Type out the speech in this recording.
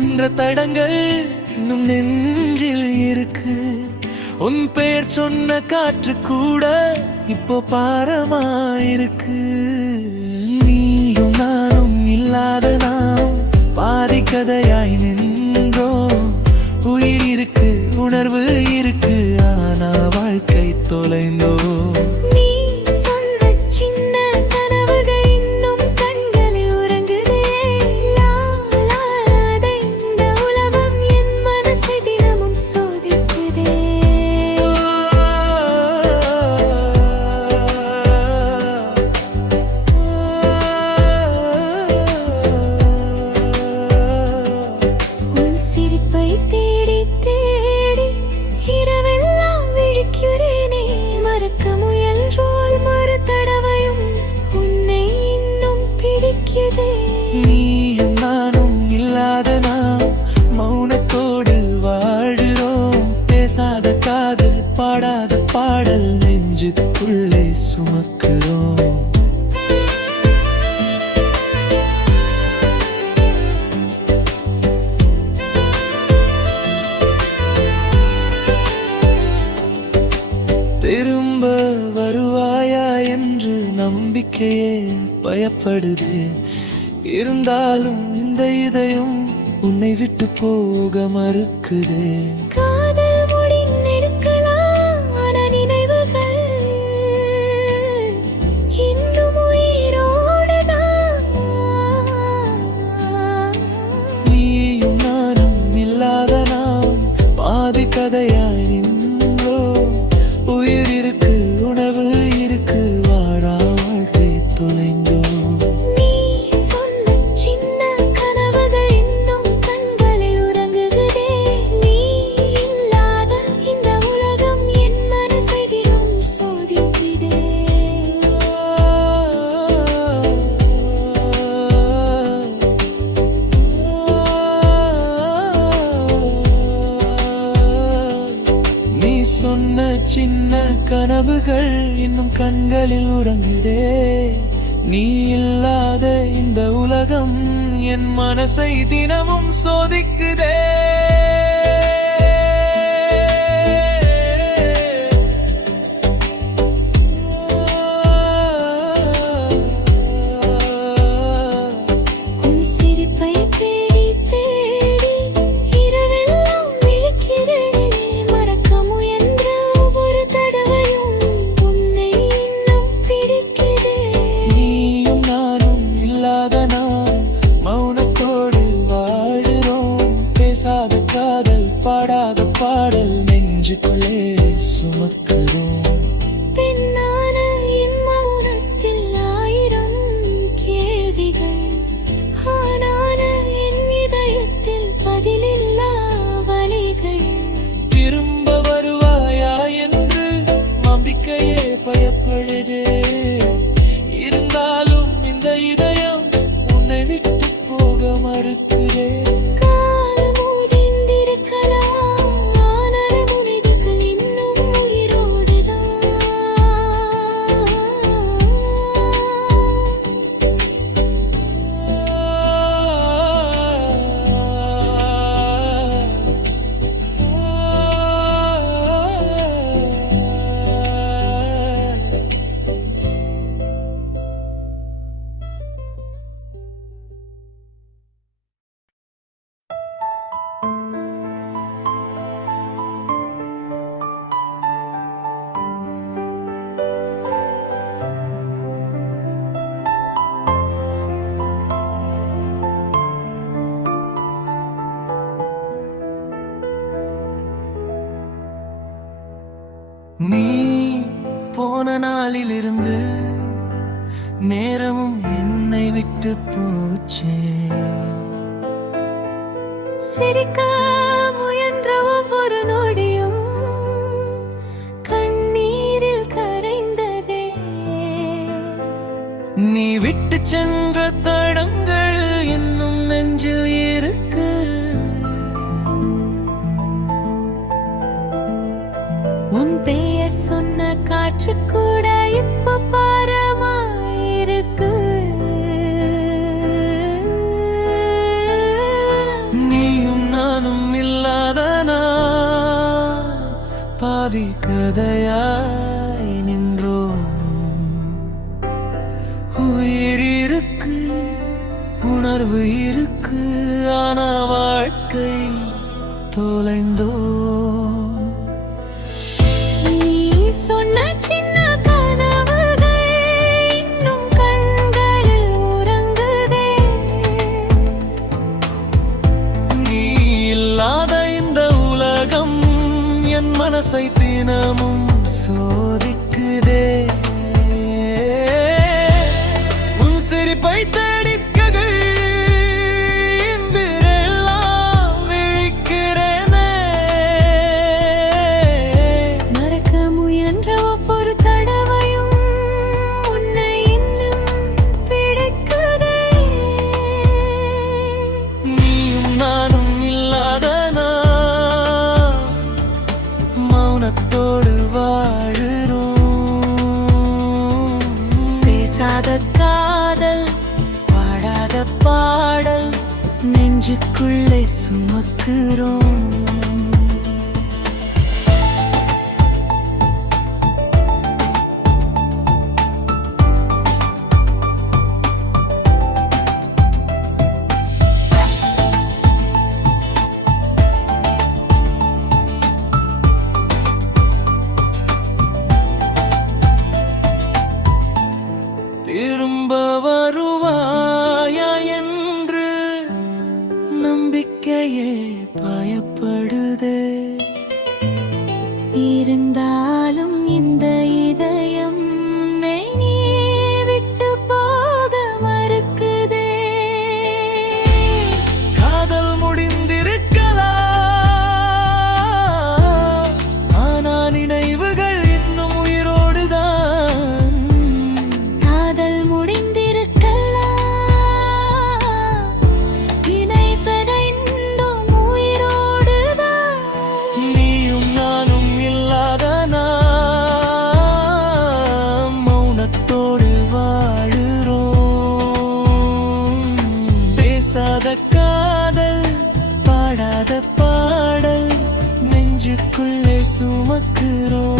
என்ற தடங்கள் இன்னும் நெஞ்சில் இருக்கு. உன் பெயர் சொன்ன காற்று கூட இப்போ பாரமாயிருக்கு. நீயும் நானும் இல்லாத நாம் பாதி கதையாய் நின்றோம். உயிர் இருக்கு, உணர்வு இருக்கு, ஆனா வாழ்க்கை தொலைந்தோம். நீயும் நானும் இல்லாத நாம் மௌனத்தோடு வாழ்கிறோம். பேசாத காதல், பாடாத பாடல் நெஞ்சுக்குள்ளே சுமக்கிறோம். திரும்ப வருவாயா என்று நம்பிக்கையே பயப்படுது. இருந்தாலும் இந்த இதயம் உன்னை விட்டு போக மறுக்குதே. காதல் முடிந்தெடுக்கலாம், ஆனா நினைவுகள் இன்னும் உயிரோடுதான். நீயும் நானும் இல்லாத நாம் பாதி கதையாய் நின்றோம். உயிர் இருக்கு, உணவு இருக்கு, வாழா வாழ்க்கை தொலைந்தோம். சொன்ன சின்ன கனவுகள் இன்னும் கண்களில் உறங்குதே. நீ இல்லாத இந்த உலகம் என் மனசை தினமும் சோதிக்குதே. பேசாத காதல், பாடாத பாடல் நெஞ்சுக்குள்ளே சுமக்கிறோம். பெண்ணான என் மௌனத்தில் ஆயிரம் கேள்விகள், ஆனான என் இதயத்தில் பதிலில்லா வலிகள். திரும்ப வருவாயா என்று நம்பிக்கையே பயப்படுதே. இருந்தாலும் இந்த இதயம் உன்னை விட்டு போக மறுக்குதே. நீ போன நாளிலிருந்து நேரமும் என்னை விட்டு போச்சே. சிரிக்க முயன்ற ஒவ்வொரு நொடியும் கண்ணீரில் கரைந்ததே. நீ விட்டு சென்ற தடங்கள் இன்னும் நெஞ்சில் இருக்கு. உன் பெயர் சொன்ன காற்று கூட இப்ப பாரமாயிருக்கு. நீ பாதி கதையாய் நின்றோம். உயிர் இருக்கு, உணர்வு இருக்கு, ஆனா வாழ்க்கை தொலைந்தோம். நீ சொன்ன சின்ன கனவுகள் இன்னும் கண்களில் உறங்குதே. நீ இல்லாத இந்த உலகம் என் மனசை தினமும் சோதிக்குதே. உன் சிரிப்பை தேடிக்ககள் என்பெல்லாம் விழிக்கிறேனே. மறக்க முயன்ற ஒவ்வொரு தடவையும் உன்னை இன்னும் பிடிக்குதே. நீயும் நானும் இல்லாத நான் மௌனத்தோடு வாழுறோம். பேசாத காதல், பாடாத பாடல், நெஞ்சுக்குள்ளே சுமக்கிறோம். திரும்ப வருவாயா என்று நம்பிக்கையே பயப்படுதே. இருந்தாலும் இந்த இதயம் நீ விட்டு போக மறுக்குதே. காதல் முடிந்திருக்கலாம், ஆனா நினைவுகள் இன்னும் உயிரோடுதான். காதல் முடிந்திருக்கலாம், இணைப்பது இன்னும் உயிரோடுதான். நீயும் நானும் இல்லாத நாம் மௌனத்தோடு வாழுறோம். பேசாத காதல், பாடாத பாடல், நெஞ்சுக்குள்ளே சுமக்கிறோம்.